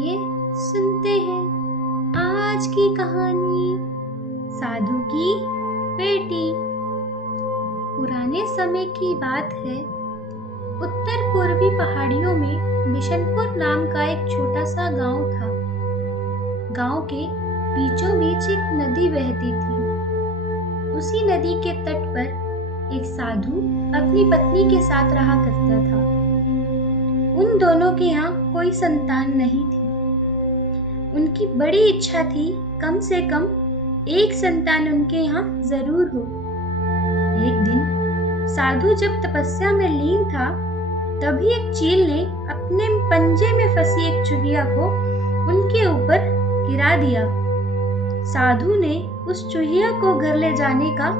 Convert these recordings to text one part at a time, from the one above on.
आइए सुनते हैं आज की कहानी साधु की बेटी। पुराने समय की बात है। उत्तर पूर्वी पहाड़ियों में बिशनपुर नाम का एक छोटा सा गांव था। गांव के बीचों बीच एक नदी बहती थी। उसी नदी के तट पर एक साधु अपनी पत्नी के साथ रहा करता था। उन दोनों के यहाँ कोई संतान नहीं थी। उनकी बड़ी इच्छा थी कम से कम एक संतान उनके यहाँ जरूर हो। एक दिन साधु जब तपस्या में लीन था, तभी एक चील ने अपने पंजे में फंसी एक चूहिया को उनके ऊपर गिरा दिया। साधु ने उस चूहिया को घर ले जाने का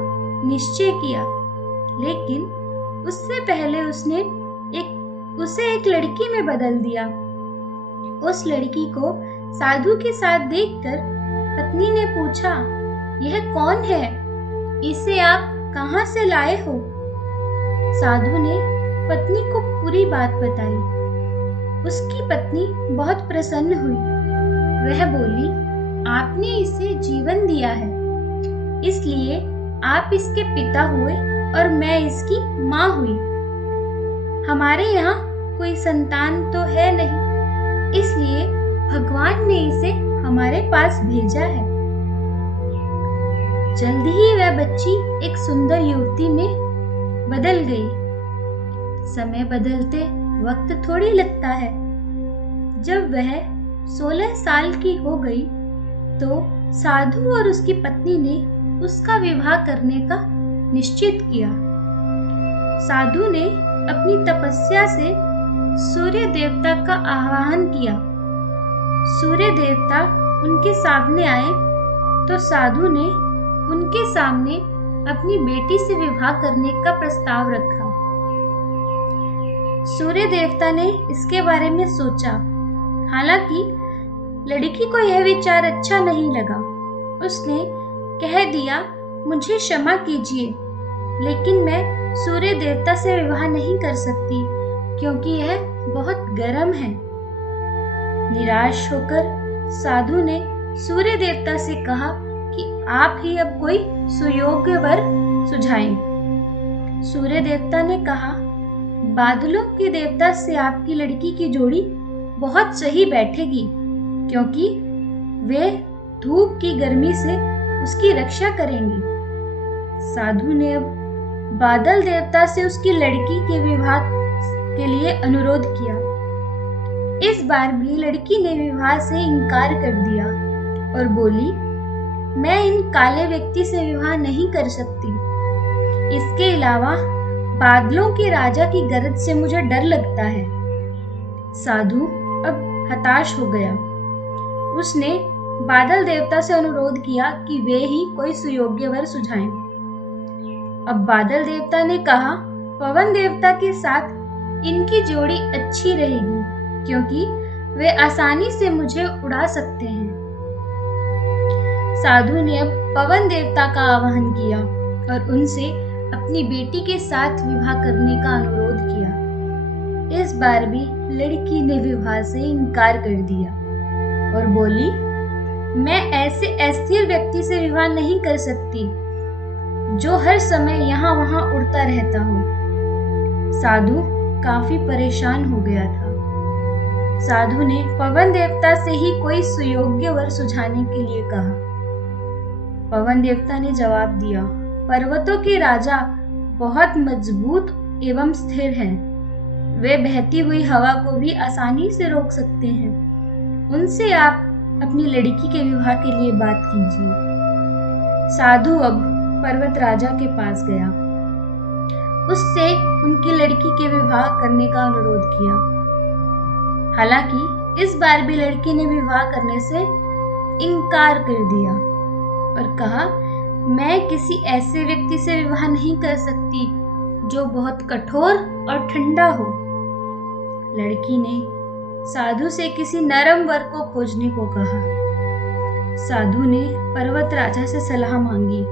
निश्चय किया, लेकिन उससे पहले उसे एक लड़की में बदल दिया। उस लड़की को साधु के साथ देखकर पत्नी ने पूछा, यह कौन है? इसे आप कहाँ से लाए हो? साधु ने पत्नी को पूरी बात बताई। उसकी पत्नी बहुत प्रसन्न हुई। वह बोली, आपने इसे जीवन दिया है, इसलिए आप इसके पिता हुए और मैं इसकी माँ हुई। हमारे यहाँ कोई संतान तो है नहीं, इसलिए भगवान ने इसे हमारे पास भेजा है। जल्द ही वह बच्ची एक सुंदर युवती में बदल गई। समय बदलते वक्त थोड़ी लगता है। जब वह 16 साल की हो गई, तो साधु और उसकी पत्नी ने उसका विवाह करने का निश्चित किया। साधु ने अपनी तपस्या से सूर्य देवता का आह्वान किया। सूर्य देवता उनके सामने आए तो साधु ने उनके सामने अपनी बेटी से विवाह करने का प्रस्ताव रखा। सूर्य देवता ने इसके बारे में सोचा। हालांकि लड़की को यह विचार अच्छा नहीं लगा। उसने कह दिया, मुझे क्षमा कीजिए, लेकिन मैं सूर्य देवता से विवाह नहीं कर सकती क्योंकि यह बहुत गर्म है। निराश होकर साधु ने सूर्य देवता से कहा कि आप ही अब कोई सुयोग्य वर सुझाएं। सूर्य देवता ने कहा, बादलों के देवता से आपकी लड़की की जोड़ी बहुत सही बैठेगी, क्योंकि वे धूप की गर्मी से उसकी रक्षा करेंगी। साधु ने अब बादल देवता से उसकी लड़की के विवाह के लिए अनुरोध किया। इस बार भी लड़की ने विवाह से इनकार कर दिया और बोली, मैं इन काले व्यक्ति से विवाह नहीं कर सकती। इसके अलावा बादलों के राजा की गरज से मुझे डर लगता है। साधु अब हताश हो गया। उसने बादल देवता से अनुरोध किया कि वे ही कोई सुयोग्य वर सुझाएं। अब बादल देवता ने कहा, पवन देवता के साथ इनकी जोड़ी अच्छी रहेगी, क्योंकि वे आसानी से मुझे उड़ा सकते हैं। साधु ने अब पवन देवता का आह्वान किया और उनसे अपनी बेटी के साथ विवाह करने का अनुरोध किया। इस बार भी लड़की ने विवाह से इनकार कर दिया और बोली, मैं ऐसे अस्थिर व्यक्ति से विवाह नहीं कर सकती जो हर समय यहाँ वहां उड़ता रहता हो। साधु काफी परेशान हो गया था। साधु ने पवन देवता से ही कोई सुयोग्य वर सुझाने के लिए कहा। पवन देवता ने जवाब दिया, पर्वतों के राजा बहुत मजबूत एवं स्थिर हैं। वे बहती हुई हवा को भी आसानी से रोक सकते हैं। उनसे आप अपनी लड़की के विवाह के लिए बात कीजिए। साधु अब पर्वत राजा के पास गया। उससे उनकी लड़की के विवाह करने का अनुरोध किया। हालांकि इस बार भी लड़की ने विवाह करने से इनकार कर दिया और कहा, मैं किसी ऐसे व्यक्ति से विवाह नहीं कर सकती जो बहुत कठोर और ठंडा हो। लड़की ने साधु से किसी नरम वर को खोजने को कहा। साधु ने पर्वत राजा से सलाह मांगी।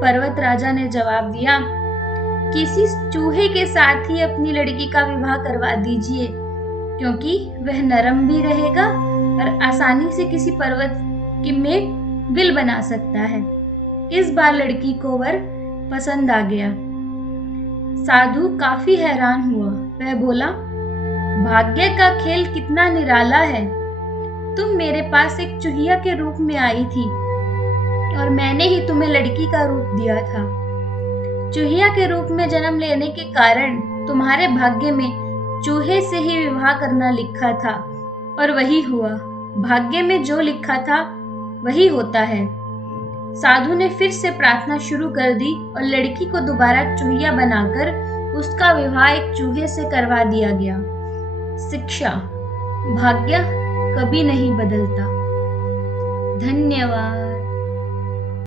पर्वत राजा ने जवाब दिया, किसी चूहे के साथ ही अपनी लड़की का विवाह करवा दीजिए, क्योंकि वह नरम भी रहेगा और आसानी से किसी पर्वत की में बिल बना सकता है। इस बार लड़की को वर पसंद आ गया। साधु काफी हैरान हुआ। वह बोला, भाग्य का खेल कितना निराला है। तुम मेरे पास एक चूहिया के रूप में आई थी और मैंने ही तुम्हें लड़की का रूप दिया था। चूहिया के रूप में जन्म लेने के कारण तुम्हारे भाग्य में चूहे से ही विवाह करना लिखा था और वही हुआ। भाग्य में जो लिखा था वही होता है। साधु ने फिर से प्रार्थना शुरू कर दी और लड़की को दोबारा चूहिया बनाकर उसका विवाह एक चूहे से करवा दिया गया। शिक्षा, भाग्य कभी नहीं बदलता। धन्यवाद।